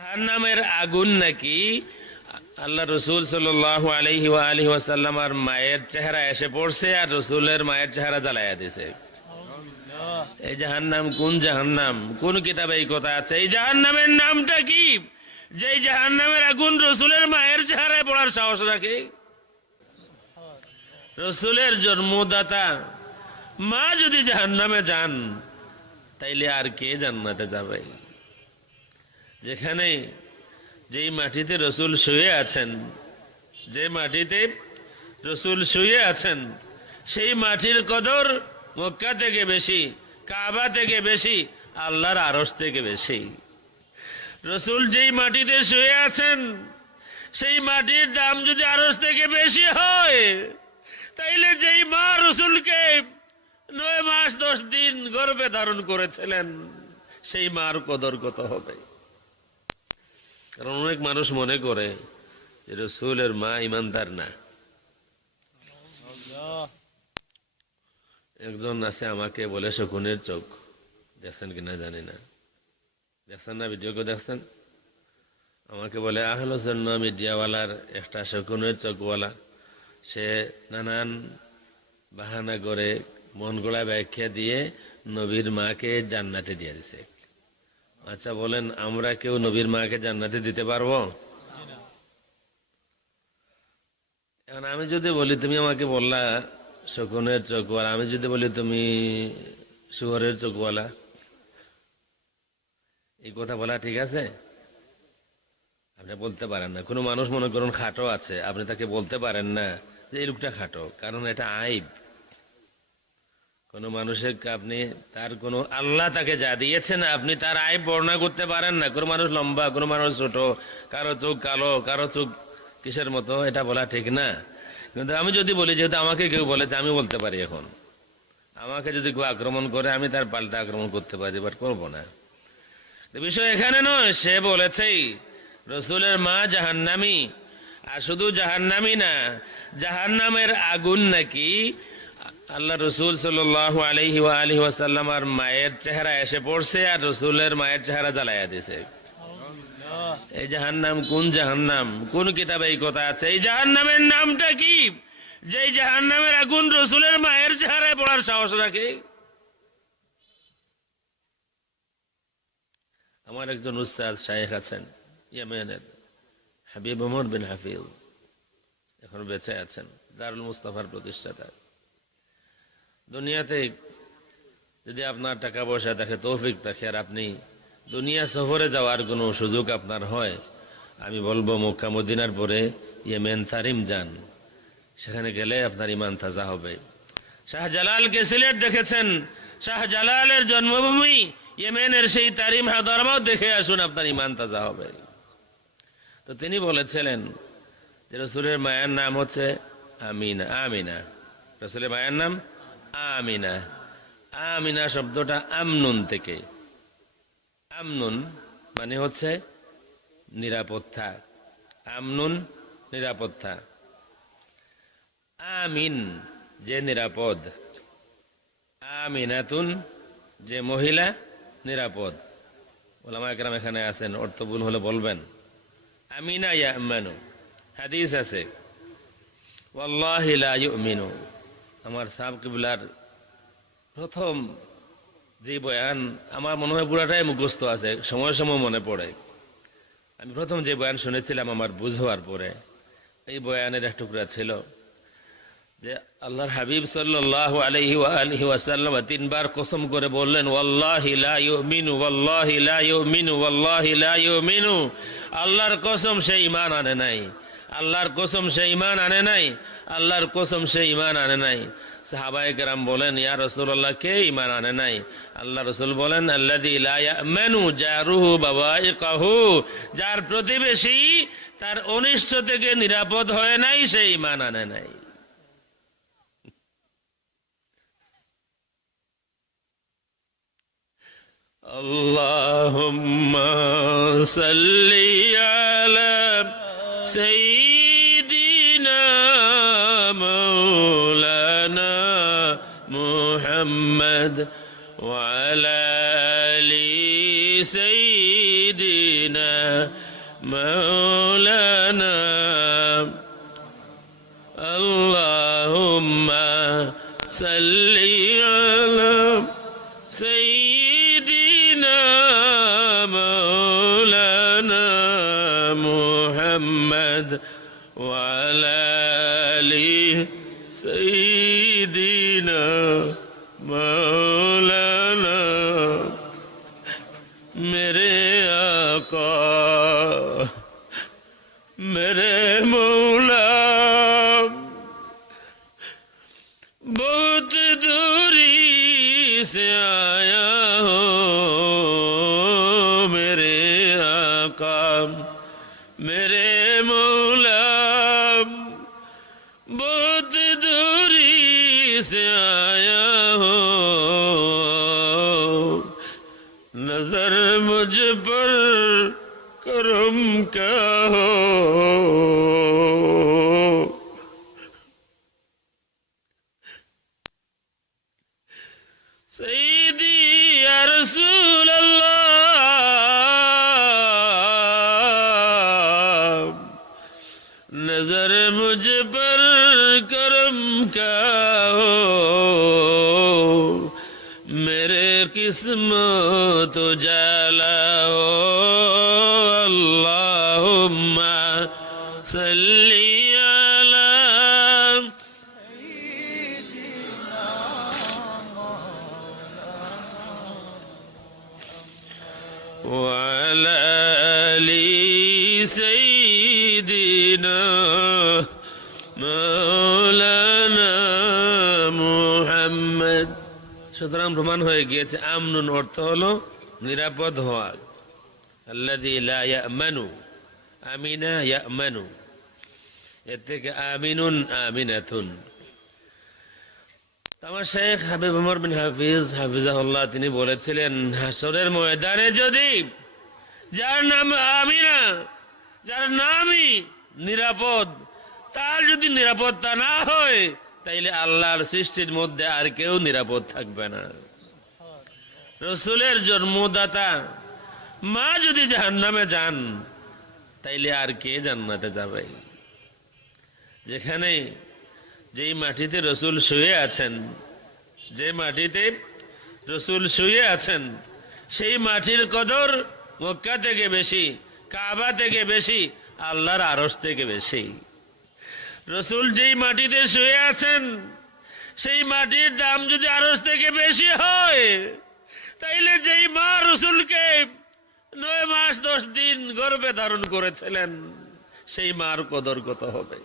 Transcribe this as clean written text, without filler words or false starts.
জাহান্নামের আগুন নাকি আল্লাহ রসুল সাল্লাল্লাহু আলাইহি ওয়াসাল্লাম আর মায়ের চেহারা এসে পড়ছে, আর রসুলের মায়ের চেহারা জ্বালাইয়া দিছে। এই জাহান্নাম কোন জাহান্নাম? কোন কিতাবে এই কথা আছে? এই জাহান্নামের নামটা কি? যে জাহান্নামের আগুন রসুলের মায়ের চেহারায় পড়ার সাহস রাখে? রসুলের জন্মদাতা মা যদি জাহান্নামে যান, তাইলে আর কে জান্নাতে যাবে? যেখানে যেই মাটিতে রসুল শুয়ে আছেন, যে মাটিতে রসুল শুয়ে আছেন, সেই মাটির কদর মক্কা থেকে বেশি, কাবা থেকে বেশি, আল্লাহর আরশ থেকে বেশি। রসুল যেই মাটিতে শুয়ে আছেন, সেই মাটির দাম যদি আরশ থেকে বেশি হয়, তাইলে যেই মা রসুলকে 9 মাস 10 দিন গর্ভে ধারণ করেছিলেন, সেই মার কদর কত হবে? কারণ অনেক মানুষ মনে করে যে রসুলের মা ইমানদার না। একজন আছে, আমাকে বলে শকুনের চোখ, দেখছেন কিনা জানি না, দেখছেন না? ভিডিও কেউ দেখছেন? আমাকে বলে আহলে সুন্নাহ মিডিয়াওয়ালার একটা শকুনের চোখওয়ালা, সে নানান বাহানা করে মন গড়া ব্যাখ্যা দিয়ে নবীর মাকে জান্নাতে দিয়ে দিছে। আচ্ছা বলেন, আমরা কেউ নবীর মাকে জান্নাতে দিতে পারবো? এখন আমি যদি বলি তুমি আমাকে বললা শকুনের চোখওয়ালা, আমি যদি বলি তুমি শুয়োরের চোখওয়ালা, এই কথা বলা ঠিক আছে? আপনি বলতে পারেন না। কোনো মানুষ মনে করুন খাটো আছে, আপনি তাকে বলতে পারেন না যে এই লোকটা খাটো, কারণ এটা আইব। কোন মানুষের আপনি তার কোন আল্লাহ তাকে যা দিয়েছেন, আপনি তার আইব বর্ণনা করতে পারেন না। কোনো মানুষ লম্বা, কোনো মানুষ ছোট, কারো চোখ কালো, কারো চোখ কিসের মতো, এটা বলা ঠিক না। কিন্তু আমি যদি বলি, যেহেতু আমাকে কেউ বলেছে, আমি বলতে পারি। এখন আমাকে যদি কেউ আক্রমণ করে, আমি তার পাল্টা আক্রমণ করতে পারি, বাট করবো না। বিষয় এখানে নয়, সে বলেছেই রসুলের মা জাহান্নামী। আর শুধু জাহান্নামী না, জাহান্নামের আগুন নাকি আল্লাহ রসুল সাল্লাল্লাহু আলাইহি ওয়াসাল্লাম আর মায়ের চেহারা এসে পড়ছে, আর রসুলের মায়ের চেহারা জ্বালাইয়া দিছে। এই জাহান্নাম কোন জাহান্নাম? কোন কিতাবে এই কথা আছে? এই জাহান্নামের নামটা কি? যে জাহান্নামের আগুন রসুলের মায়ের চেহারায় পড়ার সাহস রাখে? আমার একজন উস্তাদ শায়েখ আছেন ইয়েমেনের, হাবিব ওমর বিন হাফিজ, এখন বেঁচে আছেন, দারুল মুস্তাফার প্রতিষ্ঠাতা। দুনিয়াতে যদি আপনার টাকা পয়সা থাকে, তৌফিক থাকে, আর আপনি দুনিয়া সফরে যাওয়ার কোনো সুযোগ আপনার হয়, আমি বলবো মক্কা মদিনার পরে ইয়েমেন তারিম যান। সেখানে গেলে আপনার ইমান তাজা হবে। শাহজালালকে সিলেট দেখেছেন, শাহজালালের জন্মভূমি ইয়েমেনের সেই তারিম হাদারামাও দেখে আসুন, আপনার ইমান তাজা হবে। তো তিনি বলেছিলেন যে রসুলের মায়ের নাম হচ্ছে আমিনা। আমিনা, রসুলের মায়ের নাম আমিনা। আমিনা শব্দটা আমনুন থেকে, আমনুন মানে হচ্ছে নিরাপত্তা, আমনুন নিরাপত্তা, আমিন যে নিরাপদ, আমিনাতুন যে মহিলা নিরাপদ। ওলামায়ে কেরাম এখানে আছেন, অর্থ ভুল হলে বলবেন। আমিনা ইয়ামানু, হাদিস আছে ওয়াল্লাহি লা ইউমিনু। আমার সাহেব কিবলার প্রথম যে বয়ান, আমার মনে হয় পুরাটাই মুখস্থ আছে, সময় সময় মনে পড়ে। আমি প্রথম যে বয়ান শুনেছিলাম আমার বুঝ হওয়ার পরে, এই বয়ানের এক টুকরা ছিল যে আল্লাহর হাবিব সাল্লাল্লাহু আলাইহি ওয়াসাল্লাম 3 বার কসম করে বললেন, ওয়াল্লাহি লা ইউমিনু, ওয়াল্লাহি লা ইউমিনু, ওয়াল্লাহি লা ইউমিনু। আল্লাহর কসম সে ঈমান আনে নাই, আল্লাহর কসম সে ঈমান আনে নাই, আল্লাহর কসম সে ঈমান আনে নাই। সাহাবায়ে কেরাম বলেন, ইয়া রাসূলুল্লাহ, কে ঈমান আনে নাই? আল্লাহ রাসূল বলেন, আল্লাযী লা ইয়ামানু জারুহু বাওয়াইকাহু, যার প্রতিবেশী তার অনিষ্ট থেকে নিরাপদ হয় নাই, সে ঈমান আনে নাই। আল্লাহুম্মা সাল্লি আলা সাইয়্যিদিনা মাওলানা মুহাম্মদ ওয়া আলা আলি সাইয়্যিদিনা سيدنا مولانا اللهم صل على سيدنا مولانا محمد وعلى آل سيدنا مولانا मेरे आका मेरे मौला बहुत दूरी से आया हो मेरे आका मेरे मौला बहुत दूरी से आया हो नजर मुझ पर करम का हो सईदी या रसूल अल्लाह नजर मुझ पर करम का हो मेरे किस्मत उजाला हो अल्लाहुम्मा सल्ली अला वअला आली सय्यिदिना मौलाना मुহাম্মদ সুতরাং প্রমাণ হয়ে গিয়েছে আমনুন অর্থ হলো নিরাপদ হওয়া আল্লাযী লা ইয়ামানু আমিনা ইয়ামানু এর থেকে আমিনুন আমিনাতুন আমার শেখ হাবিব ওমর বিন হাফিজ হাফিজাহুল্লাহ তিনি বলেছিলেন হাসরের ময়দানে যদি যার নাম আমিনা যার নামই নিরাপদ তার যদি নিরাপত্তা না হয় তাইলে আল্লাহর সৃষ্টির মধ্যে আর কেউ নিরাপদ থাকবে না রাসূলের জন্মদাতা মা যদি জাহান্নামে যান তাইলে আর কে জান্নাতে যাবে যেখানে যেই মাটিতে রাসূল শুয়ে আছেন যে মাটিতে রাসূল শুয়ে আছেন সেই মাটির কদর মক্কা থেকে বেশি কাবা থেকে বেশি আল্লাহর আরশ থেকে বেশি রাসূল যেই মাটিতে শুয়ে আছেন সেই মাটির দাম যদি আরশ থেকে বেশি হয় তাইলে যেই মা রাসূলকে 9 মাস 10 দিন গর্ভে ধারণ করেছিলেন সেই মার কদর কত হবে